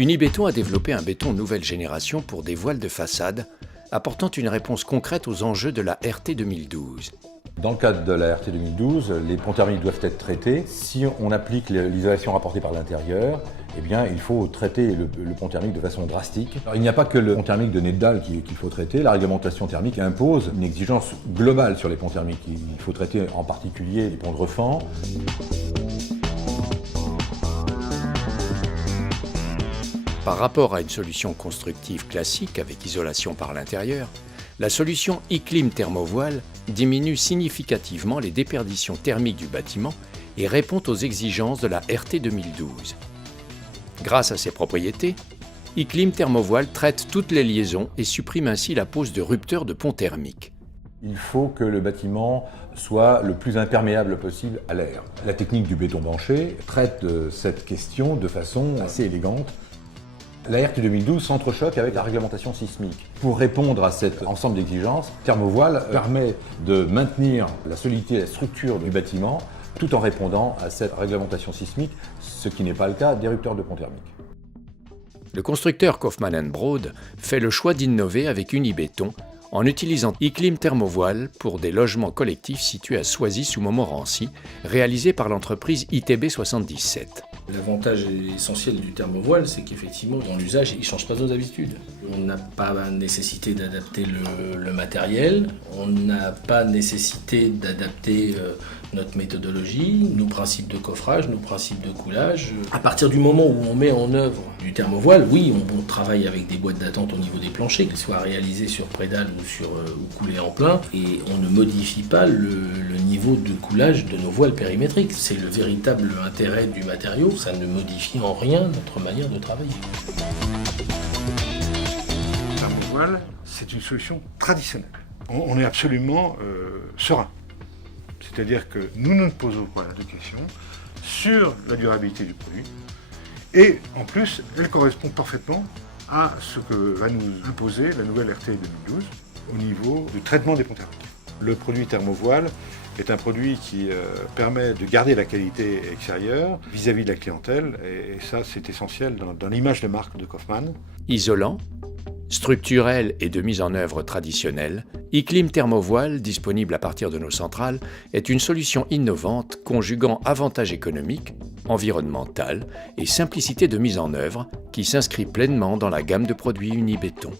Unibéton a développé un béton nouvelle génération pour des voiles de façade, apportant une réponse concrète aux enjeux de la RT 2012. Dans le cadre de la RT 2012, les ponts thermiques doivent être traités. Si on applique l'isolation rapportée par l'intérieur, eh bien, il faut traiter le pont thermique de façon drastique. Alors, il n'y a pas que le pont thermique de nez de dalle qu'il faut traiter. La réglementation thermique impose une exigence globale sur les ponts thermiques. Il faut traiter en particulier les ponts de refend. Par rapport à une solution constructive classique avec isolation par l'intérieur, la solution e-clim thermovoile diminue significativement les déperditions thermiques du bâtiment et répond aux exigences de la RT 2012. Grâce à ses propriétés, e-clim thermovoile traite toutes les liaisons et supprime ainsi la pose de rupteurs de ponts thermiques. Il faut que le bâtiment soit le plus imperméable possible à l'air. La technique du béton banché traite cette question de façon assez élégante. La RT 2012 s'entrechoque avec la réglementation sismique. Pour répondre à cet ensemble d'exigences, Thermovoile permet de maintenir la solidité et la structure du bâtiment tout en répondant à cette réglementation sismique, ce qui n'est pas le cas des rupteurs de ponts thermiques. Le constructeur Kaufmann & Broad fait le choix d'innover avec Unibéton en utilisant e-clim thermovoile pour des logements collectifs situés à Soisy sous Montmorency, réalisés par l'entreprise ITB 77. L'avantage essentiel du thermovoile, c'est qu'effectivement, dans l'usage, il ne change pas nos habitudes. On n'a pas nécessité d'adapter le matériel, on n'a pas nécessité d'adapter notre méthodologie, nos principes de coffrage, nos principes de coulage. À partir du moment où on met en œuvre du thermovoile, oui, on travaille avec des boîtes d'attente au niveau des planchers, qu'ils soient réalisés sur prédale ou coulés en plein, et on ne modifie pas le niveau de coulage de nos voiles périmétriques. C'est le véritable intérêt du matériau, ça ne modifie en rien notre manière de travailler. Le thermovoile, c'est une solution traditionnelle. On est absolument serein. C'est-à-dire que nous ne posons pas de questions sur la durabilité du produit. Et en plus, elle correspond parfaitement à ce que va nous imposer la nouvelle RT 2012 au niveau du traitement des ponts thermiques. Le produit thermovoile est un produit qui permet de garder la qualité extérieure vis-à-vis de la clientèle, et ça c'est essentiel dans l'image de marque de Kaufmann. Isolant, structurel et de mise en œuvre traditionnelle, e-clim thermovoile, disponible à partir de nos centrales, est une solution innovante conjuguant avantages économiques, environnemental et simplicité de mise en œuvre qui s'inscrit pleinement dans la gamme de produits Unibéton.